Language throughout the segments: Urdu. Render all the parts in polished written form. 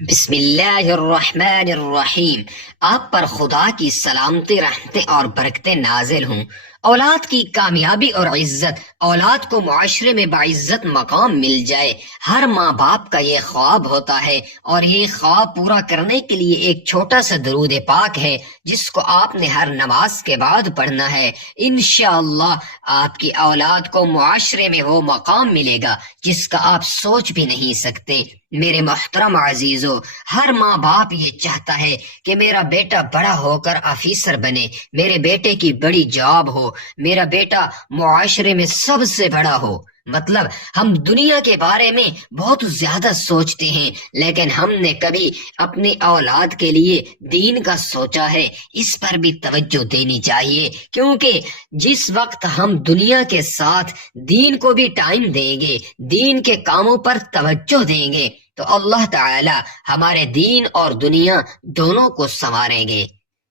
بسم اللہ الرحمن الرحیم۔ آپ پر خدا کی سلامتی، رحمتیں اور برکتیں نازل ہوں۔ اولاد کی کامیابی اور عزت، اولاد کو معاشرے میں باعزت مقام مل جائے، ہر ماں باپ کا یہ خواب ہوتا ہے، اور یہ خواب پورا کرنے کے لیے ایک چھوٹا سا درود پاک ہے جس کو آپ نے ہر نماز کے بعد پڑھنا ہے۔ انشاءاللہ آپ کی اولاد کو معاشرے میں وہ مقام ملے گا جس کا آپ سوچ بھی نہیں سکتے۔ میرے محترم عزیزو، ہر ماں باپ یہ چاہتا ہے کہ میرا بیٹا بڑا ہو کر آفیسر بنے، میرے بیٹے کی بڑی جاب ہو، میرا بیٹا معاشرے میں سب سے بڑا ہو۔ مطلب ہم دنیا کے بارے میں بہت زیادہ سوچتے ہیں، لیکن ہم نے کبھی اپنی اولاد کے لیے دین کا سوچا ہے؟ اس پر بھی توجہ دینی چاہیے، کیونکہ جس وقت ہم دنیا کے ساتھ دین کو بھی ٹائم دیں گے، دین کے کاموں پر توجہ دیں گے، تو اللہ تعالی ہمارے دین اور دنیا دونوں کو سنواریں گے۔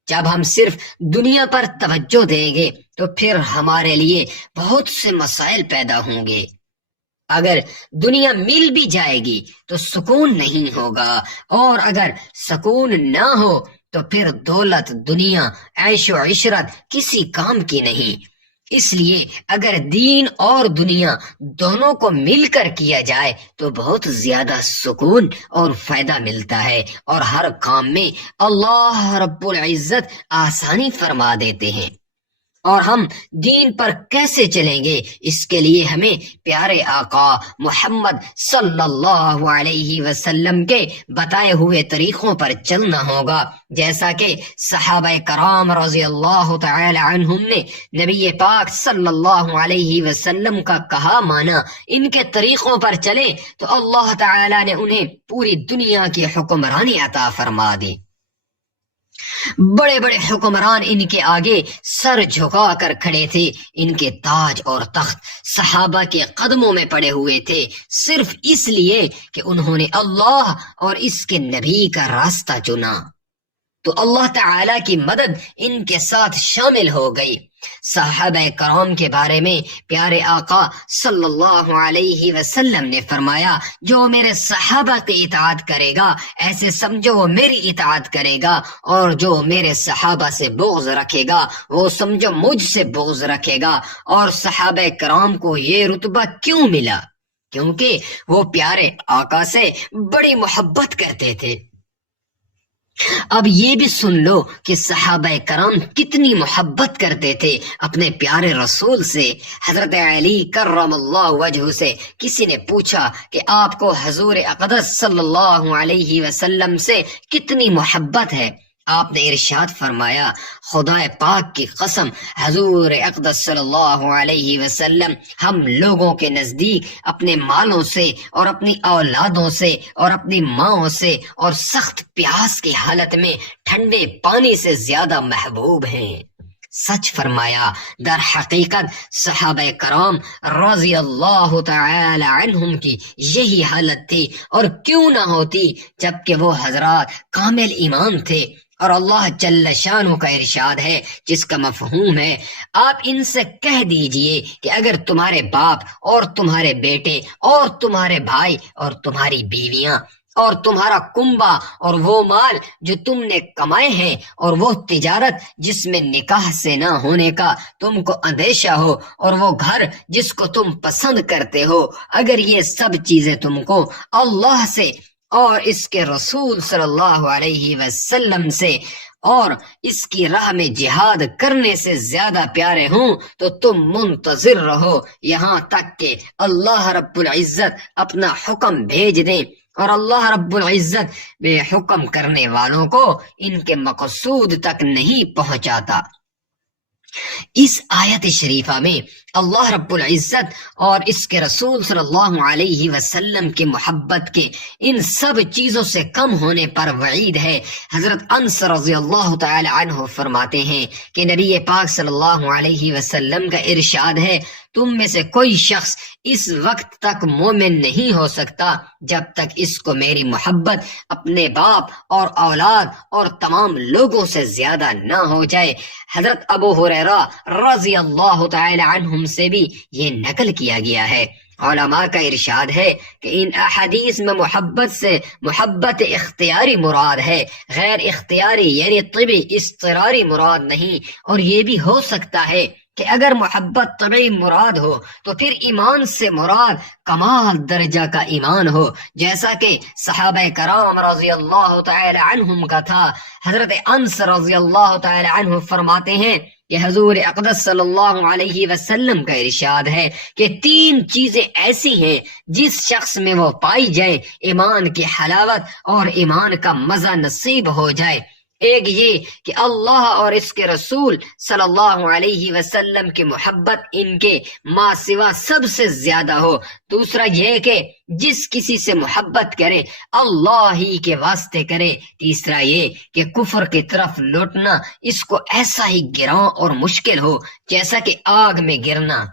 جب ہم صرف دنیا پر توجہ دیں گے تو پھر ہمارے لیے بہت سے مسائل پیدا ہوں گے۔ اگر دنیا مل بھی جائے گی تو سکون نہیں ہوگا، اور اگر سکون نہ ہو تو پھر دولت، دنیا، عیش و عشرت کسی کام کی نہیں۔ اس لیے اگر دین اور دنیا دونوں کو مل کر کیا جائے تو بہت زیادہ سکون اور فائدہ ملتا ہے، اور ہر کام میں اللہ رب العزت آسانی فرما دیتے ہیں۔ اور ہم دین پر کیسے چلیں گے؟ اس کے لیے ہمیں پیارے آقا محمد صلی اللہ علیہ وسلم کے بتائے ہوئے طریقوں پر چلنا ہوگا، جیسا کہ صحابہ کرام رضی اللہ تعالی عنہم نے نبی پاک صلی اللہ علیہ وسلم کا کہا مانا، ان کے طریقوں پر چلے تو اللہ تعالی نے انہیں پوری دنیا کی حکمرانی عطا فرما دی۔ بڑے بڑے حکمران ان کے آگے سر جھکا کر کھڑے تھے، ان کے تاج اور تخت صحابہ کے قدموں میں پڑے ہوئے تھے، صرف اس لیے کہ انہوں نے اللہ اور اس کے نبی کا راستہ چنا، تو اللہ تعالی کی مدد ان کے ساتھ شامل ہو گئی۔ صحابہ کرام کے بارے میں پیارے آقا صلی اللہ علیہ وسلم نے فرمایا، جو میرے صحابہ کی اطاعت کرے گا ایسے سمجھو وہ میری اطاعت کرے گا، اور جو میرے صحابہ سے بغض رکھے گا وہ سمجھو مجھ سے بغض رکھے گا۔ اور صحابہ کرام کو یہ رتبہ کیوں ملا؟ کیونکہ وہ پیارے آقا سے بڑی محبت کرتے تھے۔ اب یہ بھی سن لو کہ صحابہ کرام کتنی محبت کرتے تھے اپنے پیارے رسول سے۔ حضرت علی کرم اللہ وجہ سے کسی نے پوچھا کہ آپ کو حضور اقدس صلی اللہ علیہ وسلم سے کتنی محبت ہے؟ آپ نے ارشاد فرمایا، خدا پاک کی قسم، حضور اقدس صلی اللہ علیہ وسلم ہم لوگوں کے نزدیک اپنے مالوں سے اور اپنی اولادوں سے اور اپنی ماؤں سے اور سخت پیاس کی حالت میں ٹھنڈے پانی سے زیادہ محبوب ہیں۔ سچ فرمایا، در حقیقت صحابہ کرام رضی اللہ تعالی عنہم کی یہی حالت تھی، اور کیوں نہ ہوتی جبکہ وہ حضرات کامل ایمان تھے۔ اور اللہ جل شانہ کا ارشاد ہے جس کا مفہوم ہے، آپ ان سے کہہ دیجئے کہ اگر تمہارے باپ اور تمہارے بیٹے اور تمہارے بھائی اور تمہاری بیویاں اور تمہارا کنبہ اور وہ مال جو تم نے کمائے ہیں اور وہ تجارت جس میں نکاح سے نہ ہونے کا تم کو اندیشہ ہو اور وہ گھر جس کو تم پسند کرتے ہو، اگر یہ سب چیزیں تم کو اللہ سے اور اس کے رسول صلی اللہ علیہ وسلم سے اور اس کی راہ میں جہاد کرنے سے زیادہ پیارے ہوں تو تم منتظر رہو یہاں تک کہ اللہ رب العزت اپنا حکم بھیج دیں، اور اللہ رب العزت بے حکم کرنے والوں کو ان کے مقصود تک نہیں پہنچاتا۔ اس آیت شریفہ میں اللہ رب العزت اور اس کے رسول صلی اللہ علیہ وسلم کی محبت کے ان سب چیزوں سے کم ہونے پر وعید ہے۔ حضرت انس رضی اللہ تعالی عنہ فرماتے ہیں کہ نبی پاک صلی اللہ علیہ وسلم کا ارشاد ہے، تم میں سے کوئی شخص اس وقت تک مومن نہیں ہو سکتا جب تک اس کو میری محبت اپنے باپ اور اولاد اور تمام لوگوں سے زیادہ نہ ہو جائے۔ حضرت ابو ہریرہ رضی اللہ تعالی عنہم سے بھی یہ نقل کیا گیا ہے۔ علماء کا ارشاد ہے کہ ان احادیث میں محبت سے محبت اختیاری مراد ہے، غیر اختیاری یعنی طبی اضطراری مراد نہیں۔ اور یہ بھی ہو سکتا ہے کہ اگر محبت طبعی مراد ہو تو پھر ایمان سے مراد کمال درجہ کا ایمان ہو، جیسا کہ صحابہ کرام رضی اللہ تعالی عنہم کا تھا۔ حضرت انس رضی اللہ تعالی عنہ فرماتے ہیں کہ حضور اقدس صلی اللہ علیہ وسلم کا ارشاد ہے کہ 3 چیزیں ایسی ہیں جس شخص میں وہ پائی جائے ایمان کی حلاوت اور ایمان کا مزہ نصیب ہو جائے۔ ایک یہ کہ اللہ اور اس کے رسول صلی اللہ علیہ وسلم کی محبت ان کے ماں سوا سب سے زیادہ ہو۔ دوسرا یہ کہ جس کسی سے محبت کرے اللہ ہی کے واسطے کرے۔ تیسرا یہ کہ کفر کی طرف لوٹنا اس کو ایسا ہی گراں اور مشکل ہو جیسا کہ آگ میں گرنا۔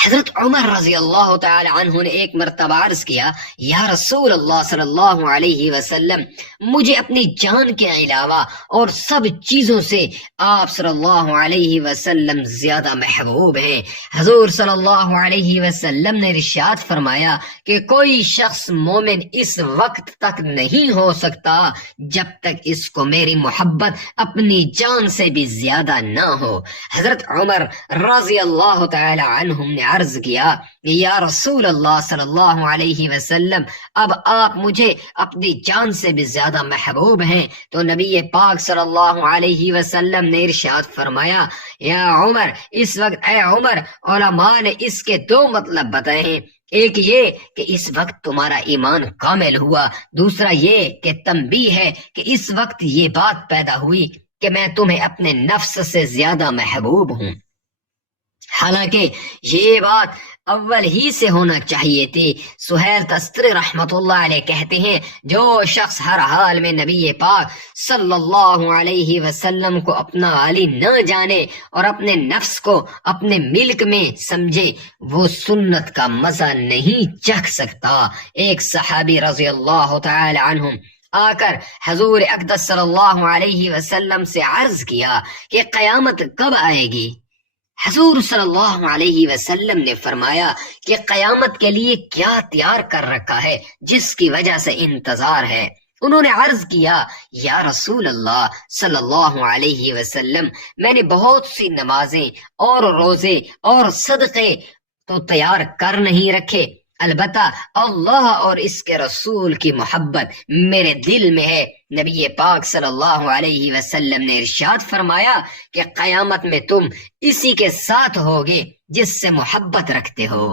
حضرت عمر رضی اللہ تعالی عنہ نے ایک مرتبہ عرض کیا، یا رسول اللہ صلی اللہ علیہ وسلم، مجھے اپنی جان کے علاوہ اور سب چیزوں سے آپ صلی اللہ علیہ وسلم زیادہ محبوب ہیں۔ حضور صلی اللہ علیہ وسلم نے ارشاد فرمایا کہ کوئی شخص مومن اس وقت تک نہیں ہو سکتا جب تک اس کو میری محبت اپنی جان سے بھی زیادہ نہ ہو۔ حضرت عمر رضی اللہ تعالی عنہ نے عرض کیا، یا رسول اللہ صلی اللہ علیہ وسلم، اب آپ مجھے اپنی جان سے بھی زیادہ محبوب ہیں۔ تو نبی پاک صلی اللہ علیہ وسلم نے ارشاد فرمایا، یا عمر، اس وقت اے عمر، علماء نے اس کے 2 مطلب بتائے ہیں۔ ایک یہ کہ اس وقت تمہارا ایمان کامل ہوا، دوسرا یہ کہ تنبیہ ہے کہ اس وقت یہ بات پیدا ہوئی کہ میں تمہیں اپنے نفس سے زیادہ محبوب ہوں۔ حالانکہ یہ بات اول ہی سے ہونا چاہیے تھی۔ سہیل تستری رحمت اللہ علیہ کہتے ہیں، جو شخص ہر حال میں نبی پاک صلی اللہ علیہ وسلم کو اپنا والی نہ جانے اور اپنے نفس کو اپنے ملک میں سمجھے، وہ سنت کا مزہ نہیں چکھ سکتا۔ ایک صحابی رضی اللہ تعالی عنہ آ کر حضور اقدس صلی اللہ علیہ وسلم سے عرض کیا کہ قیامت کب آئے گی؟ حضور صلی اللہ علیہ وسلم نے فرمایا کہ قیامت کے لیے کیا تیار کر رکھا ہے جس کی وجہ سے انتظار ہے؟ انہوں نے عرض کیا، یا رسول اللہ صلی اللہ علیہ وسلم، میں نے بہت سی نمازیں اور روزے اور صدقے تو تیار کر نہیں رکھے، البتہ اللہ اور اس کے رسول کی محبت میرے دل میں ہے۔ نبی پاک صلی اللہ علیہ وسلم نے ارشاد فرمایا کہ قیامت میں تم اسی کے ساتھ ہوگے جس سے محبت رکھتے ہو۔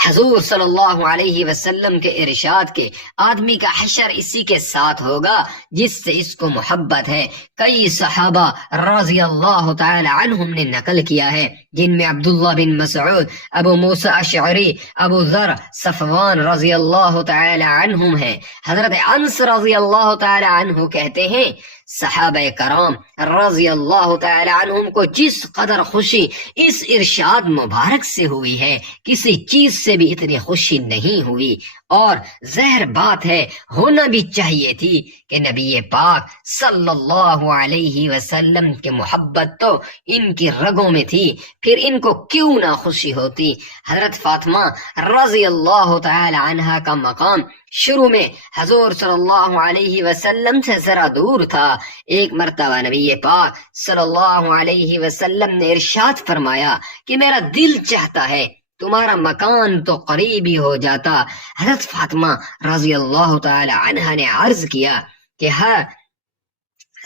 حضور صلی اللہ علیہ وسلم کے ارشاد کے آدمی کا حشر اسی کے ساتھ ہوگا جس سے اس کو محبت ہے۔ کئی صحابہ رضی اللہ تعالی عنہم نے نقل کیا ہے، جن میں عبداللہ بن مسعود، ابو موسیٰ اشعری، ابو ذر، صفوان رضی اللہ تعالی عنہم ہیں۔ حضرت انس رضی اللہ تعالی عنہ کہتے ہیں، صحابہ کرام رضی اللہ تعالی عنہم کو جس قدر خوشی اس ارشاد مبارک سے ہوئی ہے، کسی چیز سے بھی اتنی خوشی نہیں ہوئی، اور ظاہر بات ہے ہونا بھی چاہیے تھی کہ نبی پاک صلی اللہ علیہ وسلم کی محبت تو ان کی رگوں میں تھی، پھر ان کو کیوں نہ خوشی ہوتی۔ حضرت فاطمہ رضی اللہ تعالی عنہا کا مقام شروع میں حضور صلی اللہ علیہ وسلم سے ذرا دور تھا۔ ایک مرتبہ نبی پاک صلی اللہ علیہ وسلم نے ارشاد فرمایا کہ میرا دل چاہتا ہے تمہارا مکان تو قریب ہی ہو جاتا۔ حضرت فاطمہ رضی اللہ تعالی عنہ نے عرض کیا کہ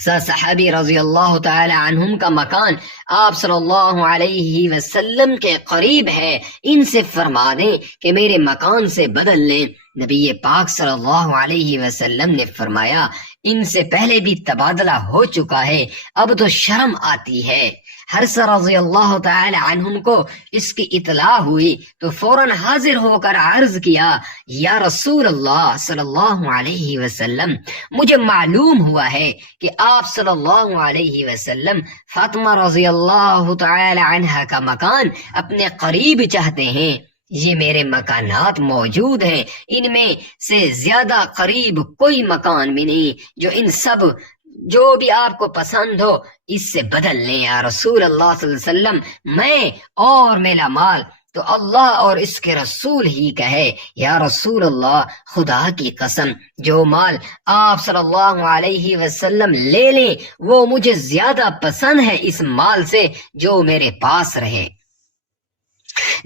صحابی رضی اللہ تعالی عنہم کا مکان آپ صلی اللہ علیہ وسلم کے قریب ہے، ان سے فرما دیں کہ میرے مکان سے بدل لیں۔ نبی پاک صلی اللہ علیہ وسلم نے فرمایا، ان سے پہلے بھی تبادلہ ہو چکا ہے، اب تو شرم آتی ہے۔ حرص رضی اللہ تعالی عنہم کو اس کی اطلاع ہوئی تو فوراً حاضر ہو کر عرض کیا، یا رسول اللہ صلی اللہ علیہ وسلم، مجھے معلوم ہوا ہے کہ آپ صلی اللہ علیہ وسلم فاطمہ رضی اللہ تعالی عنہ کا مکان اپنے قریب چاہتے ہیں۔ یہ میرے مکانات موجود ہیں، ان میں سے زیادہ قریب کوئی مکان بھی نہیں، جو ان سب جو بھی آپ کو پسند ہو اس سے بدل لیں یا رسول اللہ صلی اللہ علیہ وسلم، میں اور میرا مال تو اللہ اور اس کے رسول ہی کہے یا رسول اللہ خدا کی قسم جو مال آپ صلی اللہ علیہ وسلم لے لیں وہ مجھے زیادہ پسند ہے اس مال سے جو میرے پاس رہے۔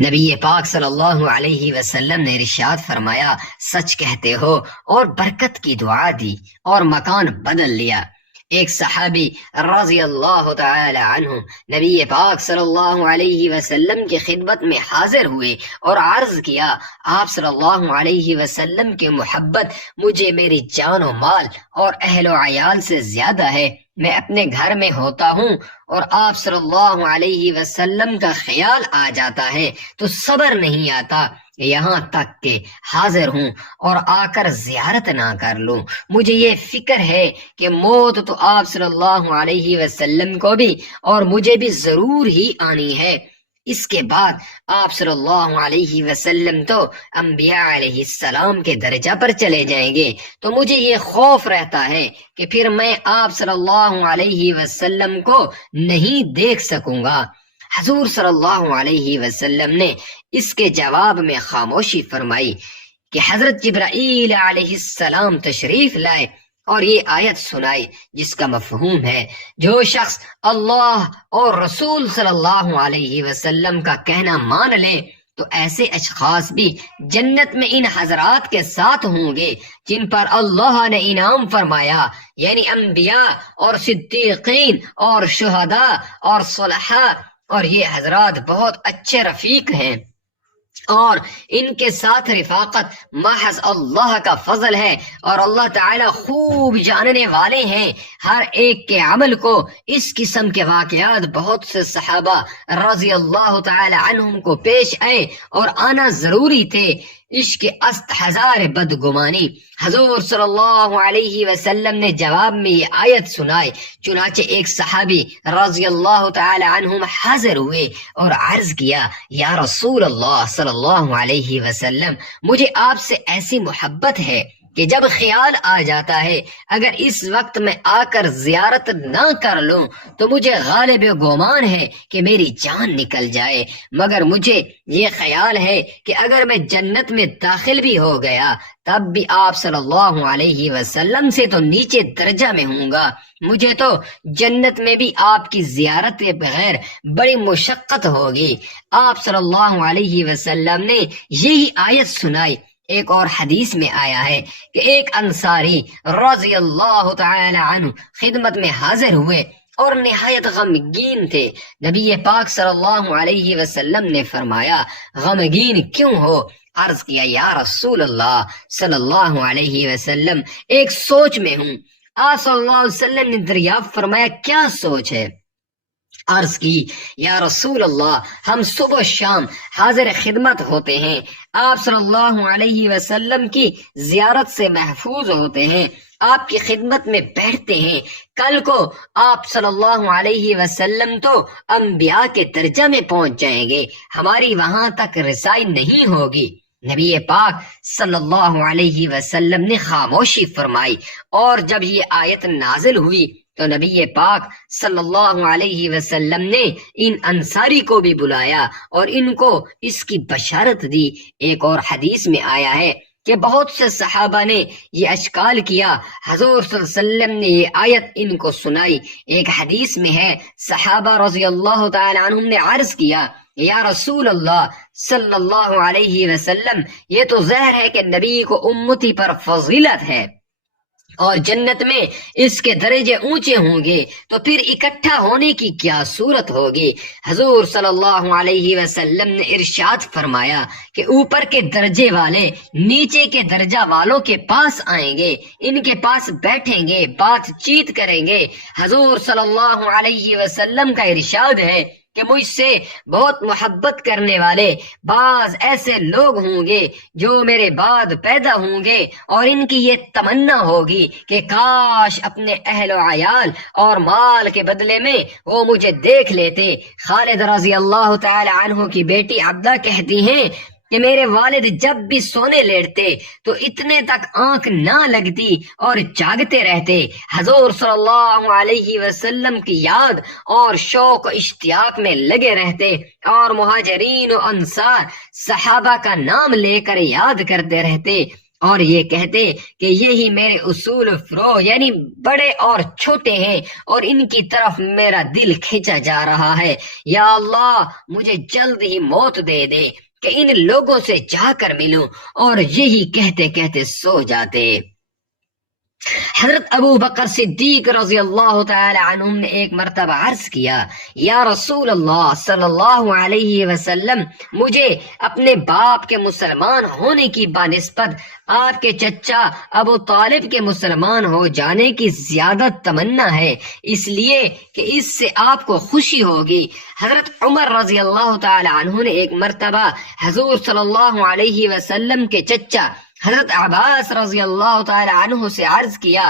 نبی پاک صلی اللہ علیہ وسلم نے ارشاد فرمایا سچ کہتے ہو، اور برکت کی دعا دی اور مکان بدل لیا۔ ایک صحابی رضی اللہ تعالی عنہ نبی پاک صلی اللہ علیہ وسلم کی خدمت میں حاضر ہوئے اور عرض کیا آپ صلی اللہ علیہ وسلم کی محبت مجھے میری جان و مال اور اہل و عیال سے زیادہ ہے۔ میں اپنے گھر میں ہوتا ہوں اور آپ صلی اللہ علیہ وسلم کا خیال آ جاتا ہے تو صبر نہیں آتا یہاں تک کہ حاضر ہوں اور آ کر زیارت نہ کر لوں۔ مجھے یہ فکر ہے کہ موت تو آپ صلی اللہ علیہ وسلم کو بھی اور مجھے بھی ضرور ہی آنی ہے۔ اس کے بعد آپ صلی اللہ علیہ وسلم تو انبیاء علیہ السلام کے درجہ پر چلے جائیں گے، تو مجھے یہ خوف رہتا ہے کہ پھر میں آپ صلی اللہ علیہ وسلم کو نہیں دیکھ سکوں گا۔ حضور صلی اللہ علیہ وسلم نے اس کے جواب میں خاموشی فرمائی کہ حضرت جبرائیل علیہ السلام تشریف لائے اور یہ آیت سنائی جس کا مفہوم ہے جو شخص اللہ اور رسول صلی اللہ علیہ وسلم کا کہنا مان لے تو ایسے اشخاص بھی جنت میں ان حضرات کے ساتھ ہوں گے جن پر اللہ نے انعام فرمایا، یعنی انبیاء اور صدیقین اور شہداء اور صلحاء، اور یہ حضرات بہت اچھے رفیق ہیں اور ان کے ساتھ رفاقت محض اللہ کا فضل ہے، اور اللہ تعالی خوب جاننے والے ہیں ہر ایک کے عمل کو۔ اس قسم کے واقعات بہت سے صحابہ رضی اللہ تعالی عنہم کو پیش آئے اور آنا ضروری تھے۔ عشق است ہزار بدگمانی، حضور صلی اللہ علیہ وسلم نے جواب میں یہ آیت سنائی، چنانچہ ایک صحابی رضی اللہ تعالی عنہم حاضر ہوئے اور عرض کیا یا رسول اللہ صلی اللہ علیہ وسلم مجھے آپ سے ایسی محبت ہے کہ جب خیال آ جاتا ہے اگر اس وقت میں آ کر زیارت نہ کر لوں تو مجھے غالب گمان ہے کہ میری جان نکل جائے، مگر مجھے یہ خیال ہے کہ اگر میں جنت میں داخل بھی ہو گیا تب بھی آپ صلی اللہ علیہ وسلم سے تو نیچے درجہ میں ہوں گا، مجھے تو جنت میں بھی آپ کی زیارت کے بغیر بڑی مشقت ہوگی۔ آپ صلی اللہ علیہ وسلم نے یہی آیت سنائی۔ ایک اور حدیث میں آیا ہے کہ ایک انصاری رضی اللہ تعالی عنہ خدمت میں حاضر ہوئے اور نہایت غمگین تھے۔ نبی پاک صلی اللہ علیہ وسلم نے فرمایا غمگین کیوں ہو؟ عرض کیا یا رسول اللہ صلی اللہ علیہ وسلم ایک سوچ میں ہوں۔ آپ صلی اللہ علیہ وسلم نے دریافت فرمایا کیا سوچ ہے؟ عرض کی یا رسول اللہ ہم صبح و شام حاضر خدمت ہوتے ہیں، آپ صلی اللہ علیہ وسلم کی زیارت سے محفوظ ہوتے ہیں، آپ کی خدمت میں بیٹھتے ہیں، کل کو آپ صلی اللہ علیہ وسلم تو انبیاء کے درجہ میں پہنچ جائیں گے، ہماری وہاں تک رسائی نہیں ہوگی۔ نبی پاک صلی اللہ علیہ وسلم نے خاموشی فرمائی، اور جب یہ آیت نازل ہوئی تو نبی پاک صلی اللہ علیہ وسلم نے ان انصاری کو بھی بلایا اور ان کو اس کی بشارت دی۔ ایک اور حدیث میں آیا ہے کہ بہت سے صحابہ نے یہ اشکال کیا، حضور صلی اللہ علیہ وسلم نے یہ آیت ان کو سنائی۔ ایک حدیث میں ہے صحابہ رضی اللہ تعالی عنہم نے عرض کیا یا رسول اللہ صلی اللہ علیہ وسلم یہ تو ظاہر ہے کہ نبی کو امتی پر فضیلت ہے اور جنت میں اس کے درجے اونچے ہوں گے، تو پھر اکٹھا ہونے کی کیا صورت ہوگی؟ حضور صلی اللہ علیہ وسلم نے ارشاد فرمایا کہ اوپر کے درجے والے نیچے کے درجہ والوں کے پاس آئیں گے، ان کے پاس بیٹھیں گے، بات چیت کریں گے۔ حضور صلی اللہ علیہ وسلم کا ارشاد ہے کہ مجھ سے بہت محبت کرنے والے بعض ایسے لوگ ہوں گے جو میرے بعد پیدا ہوں گے، اور ان کی یہ تمنا ہوگی کہ کاش اپنے اہل و عیال اور مال کے بدلے میں وہ مجھے دیکھ لیتے۔ خالد رضی اللہ تعالی عنہ کی بیٹی عبدہ کہتی ہیں کہ میرے والد جب بھی سونے لیٹتے تو اتنے تک آنکھ نہ لگتی اور جاگتے رہتے، حضور صلی اللہ علیہ وسلم کی یاد اور شوق و اشتیاق میں لگے رہتے، اور مہاجرین و انصار صحابہ کا نام لے کر یاد کرتے رہتے اور یہ کہتے کہ یہی میرے اصول فرو یعنی بڑے اور چھوٹے ہیں اور ان کی طرف میرا دل کھینچا جا رہا ہے، یا اللہ مجھے جلد ہی موت دے دے کہ ان لوگوں سے جا کر ملوں، اور یہی کہتے کہتے سو جاتے۔ حضرت ابو بکر صدیق رضی اللہ تعالی عنہ نے ایک مرتبہ عرض کیا، یا رسول اللہ صلی اللہ علیہ وسلم، مجھے اپنے باپ کے مسلمان ہونے کی بنسبت آپ کے چچا ابو طالب کے مسلمان ہو جانے کی زیادہ تمنا ہے، اس لیے کہ اس سے آپ کو خوشی ہوگی۔ حضرت عمر رضی اللہ تعالی عنہ نے ایک مرتبہ حضور صلی اللہ علیہ وسلم کے چچا حضرت عباس رضی اللہ تعالی عنہ سے عرض کیا،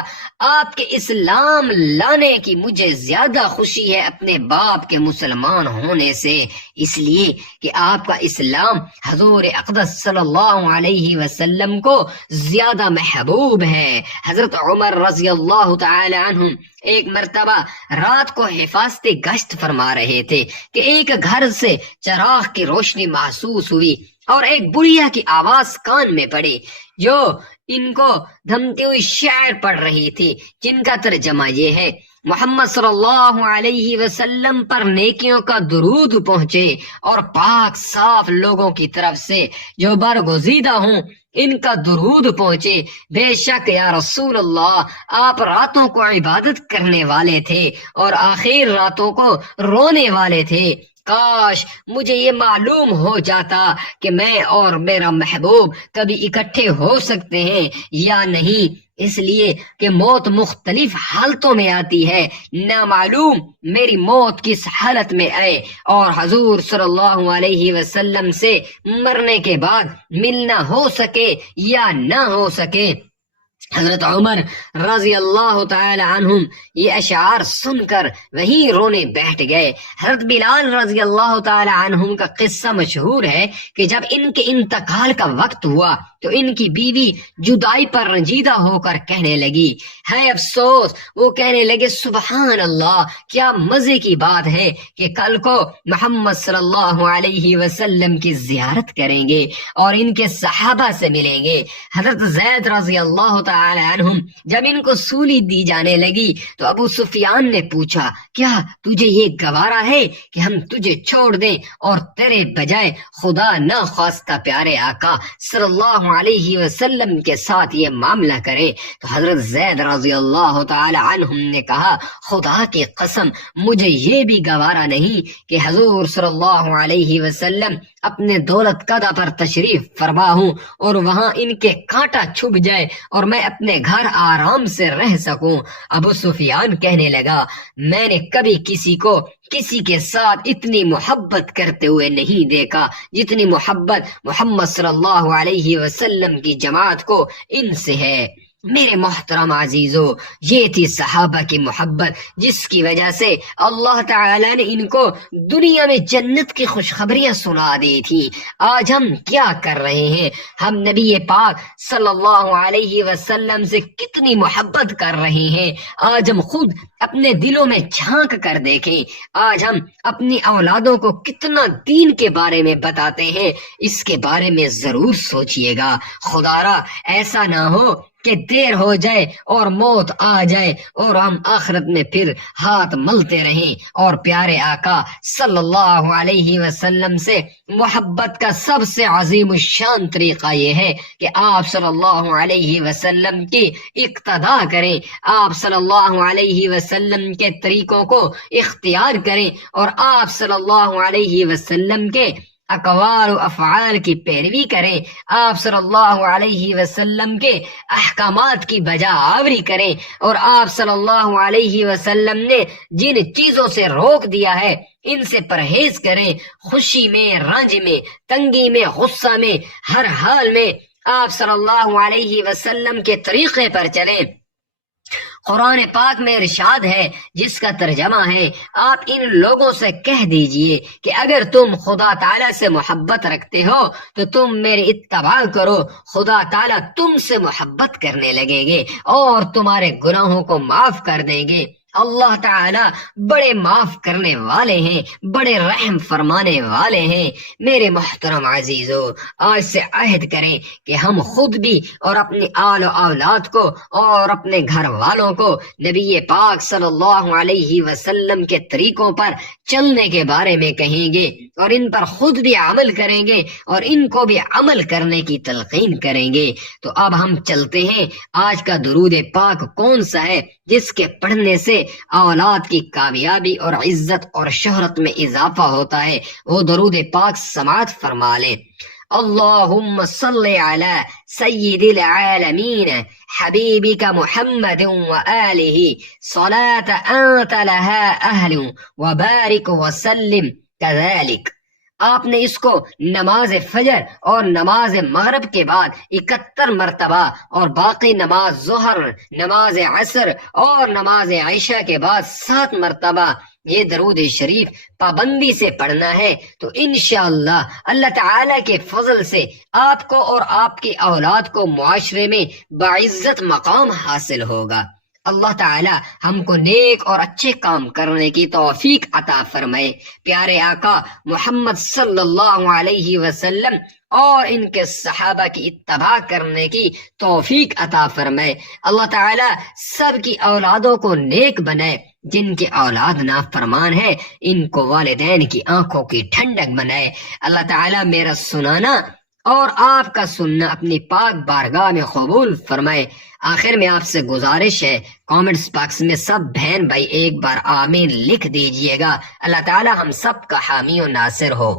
آپ کے اسلام لانے کی مجھے زیادہ خوشی ہے اپنے باپ کے مسلمان ہونے سے، اس لیے کہ آپ کا اسلام حضور اقدس صلی اللہ علیہ وسلم کو زیادہ محبوب ہے۔ حضرت عمر رضی اللہ تعالی عنہ ایک مرتبہ رات کو حفاظتی گشت فرما رہے تھے کہ ایک گھر سے چراغ کی روشنی محسوس ہوئی اور ایک بڑھیا کی آواز کان میں پڑی جو ان کو دھمتی ہوئی شعر پڑھ رہی تھی، جن کا ترجمہ یہ ہے، محمد صلی اللہ علیہ وسلم پر نیکیوں کا درود پہنچے اور پاک صاف لوگوں کی طرف سے جو برگزیدہ ہوں ان کا درود پہنچے، بے شک یا رسول اللہ آپ راتوں کو عبادت کرنے والے تھے اور آخر راتوں کو رونے والے تھے، کاش مجھے یہ معلوم ہو جاتا کہ میں اور میرا محبوب کبھی اکٹھے ہو سکتے ہیں یا نہیں، اس لیے کہ موت مختلف حالتوں میں آتی ہے، نہ معلوم میری موت کس حالت میں آئے اور حضور صلی اللہ علیہ وسلم سے مرنے کے بعد ملنا ہو سکے یا نہ ہو سکے۔ حضرت عمر رضی اللہ تعالی عنہم یہ اشعار سن کر وہیں رونے بیٹھ گئے۔ حضرت بلال رضی اللہ تعالی عنہم کا قصہ مشہور ہے کہ جب ان کے انتقال کا وقت ہوا تو ان کی بیوی جدائی پر رنجیدہ ہو کر کہنے لگی، ہے افسوس، وہ کہنے لگے سبحان اللہ، کیا مزے کی بات ہے کہ کل کو محمد صلی اللہ علیہ وسلم کی زیارت کریں گے اور ان کے صحابہ سے ملیں گے۔ حضرت زید رضی اللہ تعالی عنہم جب ان کو سولی دی جانے لگی تو ابو سفیان نے پوچھا، کیا تجھے یہ گوارا ہے کہ ہم تجھے چھوڑ دیں اور تیرے بجائے خدا نہ خواستہ پیارے آقا صلی اللہ علیہ وسلم کے ساتھ یہ معاملہ کریں؟ تو حضرت زید رضی اللہ تعالی عنہم نے کہا، خدا کی قسم مجھے یہ بھی گوارا نہیں کہ حضور صلی اللہ علیہ وسلم اپنے دولت قدہ پر تشریف فرما ہوں اور وہاں ان کے کانٹا چھپ جائے اور میں اپنے گھر آرام سے رہ سکوں۔ ابو سفیان کہنے لگا، میں نے کبھی کسی کو کسی کے ساتھ اتنی محبت کرتے ہوئے نہیں دیکھا جتنی محبت محمد صلی اللہ علیہ وسلم کی جماعت کو ان سے ہے۔ میرے محترم عزیزو، یہ تھی صحابہ کی محبت جس کی وجہ سے اللہ تعالی نے ان کو دنیا میں جنت کی خوشخبریاں سنا دی تھی۔ آج ہم کیا کر رہے ہیں؟ ہم نبی پاک صلی اللہ علیہ وسلم سے کتنی محبت کر رہے ہیں؟ آج ہم خود اپنے دلوں میں جھانک کر دیکھیں، آج ہم اپنی اولادوں کو کتنا دین کے بارے میں بتاتے ہیں، اس کے بارے میں ضرور سوچئے گا۔ خدارا ایسا نہ ہو کہ دیر ہو جائے اور موت آ جائے اور ہم آخرت میں پھر ہاتھ ملتے رہیں۔ اور پیارے آقا صلی اللہ علیہ وسلم سے محبت کا سب سے عظیم الشان طریقہ یہ ہے کہ آپ صلی اللہ علیہ وسلم کی اقتداء کریں، آپ صلی اللہ علیہ وسلم کے طریقوں کو اختیار کریں اور آپ صلی اللہ علیہ وسلم کے اقوال و افعال کی پیروی کریں، آپ صلی اللہ علیہ وسلم کے احکامات کی بجا آوری کریں اور آپ صلی اللہ علیہ وسلم نے جن چیزوں سے روک دیا ہے ان سے پرہیز کریں۔ خوشی میں، رنج میں، تنگی میں، غصہ میں، ہر حال میں آپ صلی اللہ علیہ وسلم کے طریقے پر چلیں۔ قرآن پاک میں ارشاد ہے جس کا ترجمہ ہے، آپ ان لوگوں سے کہہ دیجئے کہ اگر تم خدا تعالیٰ سے محبت رکھتے ہو تو تم میری اتباع کرو، خدا تعالیٰ تم سے محبت کرنے لگیں گے اور تمہارے گناہوں کو معاف کر دیں گے۔ اللہ تعالیٰ بڑے معاف کرنے والے ہیں، بڑے رحم فرمانے والے ہیں۔ میرے محترم عزیزو، آج سے عہد کریں کہ ہم خود بھی اور اپنی آل و اولاد کو اور اپنے گھر والوں کو نبی پاک صلی اللہ علیہ وسلم کے طریقوں پر چلنے کے بارے میں کہیں گے اور ان پر خود بھی عمل کریں گے اور ان کو بھی عمل کرنے کی تلقین کریں گے۔ تو اب ہم چلتے ہیں، آج کا درود پاک کون سا ہے جس کے پڑھنے سے اولاد کی کامیابی اور عزت اور شہرت میں اضافہ ہوتا ہے؟ وہ درود پاک سماعت فرما لیں۔ اللہم صلی علی سید العالمین حبیبک محمد وآلہ صلاة انت لها اہل وبارک وسلم کذالک۔ آپ نے اس کو نماز فجر اور نماز مغرب کے بعد 71 مرتبہ اور باقی نماز ظہر، نماز عصر اور نماز عشاء کے بعد 7 مرتبہ یہ درود شریف پابندی سے پڑھنا ہے، تو انشاءاللہ اللہ تعالی کے فضل سے آپ کو اور آپ کی اولاد کو معاشرے میں باعزت مقام حاصل ہوگا۔ اللہ تعالی ہم کو نیک اور اچھے کام کرنے کی توفیق عطا فرمائے۔ پیارے آقا محمد صلی اللہ علیہ وسلم اور ان کے صحابہ کی اتباع کرنے کی توفیق عطا فرمائے۔ اللہ تعالی سب کی اولادوں کو نیک بنائے، جن کے اولاد نافرمان ہے ان کو والدین کی آنکھوں کی ٹھنڈک بنائے۔ اللہ تعالی میرا سنانا اور آپ کا سننا اپنی پاک بارگاہ میں قبول فرمائے۔ آخر میں آپ سے گزارش ہے، کامنٹس باکس میں سب بہن بھائی ایک بار آمین لکھ دیجئے گا۔ اللہ تعالی ہم سب کا حامی و ناصر ہو۔